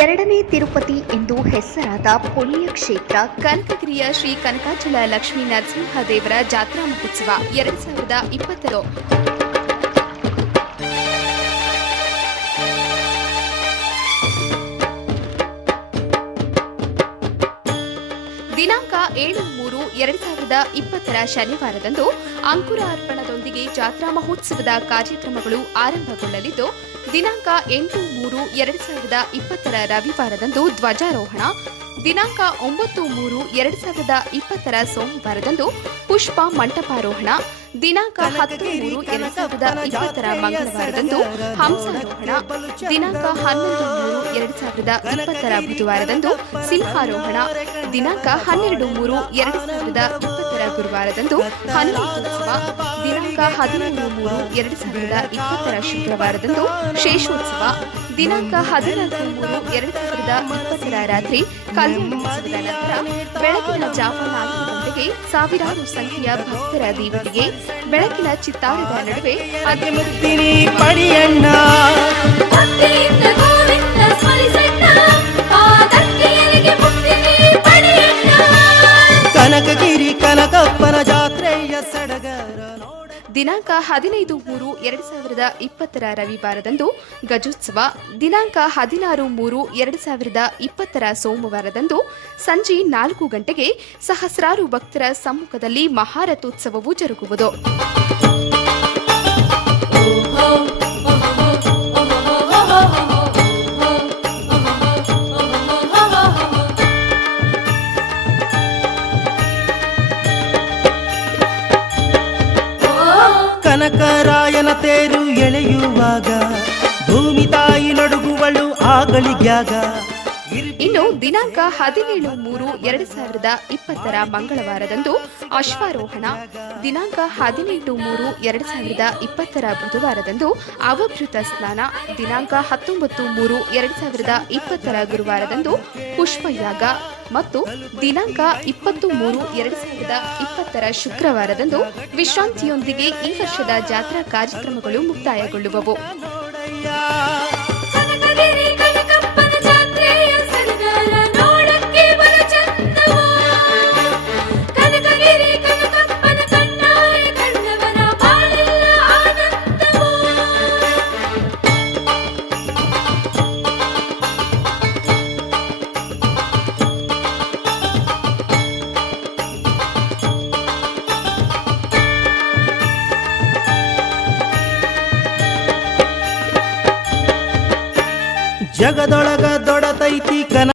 ಎರಡನೇ ತಿರುಪತಿ ಎಂದು ಹೆಸರಾದ ಪುಣ್ಯ ಕ್ಷೇತ್ರ ಕನಕಗಿರಿಯ ಶ್ರೀ ಕನಕಾಚಲ ಲಕ್ಷ್ಮೀ ನರಸಿಂಹದೇವರ ಜಾತ್ರಾ ಮಹೋತ್ಸವ 2020 ದಿನಾಂಕ 7/3/2020 ಶನಿವಾರದಂದು ಅಂಕುರಾರ್ಪಣದೊಂದಿಗೆ ಜಾತ್ರಾ ಮಹೋತ್ಸವದ ಕಾರ್ಯಕ್ರಮಗಳು ಆರಂಭಗೊಳ್ಳಲಿದ್ದು, ದಿನಾಂಕ 8/3/2020 ರವಿವಾರದಂದು ಧ್ವಜಾರೋಹಣ, ದಿನಾಂಕ 9/3/2020 ಸೋಮವಾರದಂದು ಪುಷ್ಪ ಮಂಟಪಾರೋಹಣ, ದಿನಾಂಕ 10/3/2020 ಮಂಗಳವಾರದಂದು ಹಂಸಾರೋಹಣ, ದಿನಾಂಕ 11/3/2020 ಬುಧವಾರದಂದು ಸಿಂಹಾರೋಹಣ, ದಿನಾಂಕ 12/3/2020 ಗುರುವಾರದಂದು ಹನುಮೋತ್ಸವ, ದಿನಾಂಕ 13/3/2020 ಶುಕ್ರವಾರದಂದು ಶೇಷೋತ್ಸವ, ದಿನಾಂಕ 14/3/2020 ರಾತ್ರಿ ಕಲ್ಯಾಣೋತ್ಸವದ ನಂತರ ಬೆಳಗಿನ ಜಾವ 4 ಗಂಟೆಗೆ ಸಾವಿರಾರು ಸಂಖ್ಯೆಯ ಭಕ್ತರ ದೇವರಿಗೆ ಬೆಳಕಿನ ಚಿತ್ತಾರದ ನಡುವೆ ಕನಕಗಿರಿ ಕನಕಪ್ಪನ ಜಾತ್ರೆಯ ಸಡಗರ. ದಿನಾಂಕ 15/3/2020 ರವಿವಾರದಂದು ಗಜೋತ್ಸವ, ದಿನಾಂಕ 16/3/2020 ಸೋಮವಾರದಂದು ಸಂಜೆ 4 ಗಂಟೆಗೆ ಸಹಸ್ರಾರು ಭಕ್ತರ ಸಮ್ಮುಖದಲ್ಲಿ ಮಹಾರಥೋತ್ಸವವು ಜರುಗುವುದು. ಕನಕರಾಯನ ತೇರು ಎಳೆಯುವಾಗ ಭೂಮಿ ತಾಯಿ ನಡುಗುವಳು ಆಗಳಿಗ್ಯಾಗ. ಇನ್ನು ದಿನಾಂಕ 17/3/2020 ಮಂಗಳವಾರದಂದು ಅಶ್ವಾರೋಹಣ, ದಿನಾಂಕ 18/3/2020 ಬುಧವಾರದಂದು ಅವಭೃತ ಸ್ನಾನ, ದಿನಾಂಕ 19/3/2020 ಗುರುವಾರದಂದು ಪುಷ್ಪಯಾಗ ಮತ್ತು ದಿನಾಂಕ 20/3/2020 ಶುಕ್ರವಾರದಂದು ವಿಶ್ರಾಂತಿಯೊಂದಿಗೆ ಈ ವರ್ಷದ ಜಾತ್ರಾ ಕಾರ್ಯಕ್ರಮಗಳು ಮುಕ್ತಾಯಗೊಳ್ಳುವವು. ಜಗದೊಳಗ ದೊಡತೈತಿ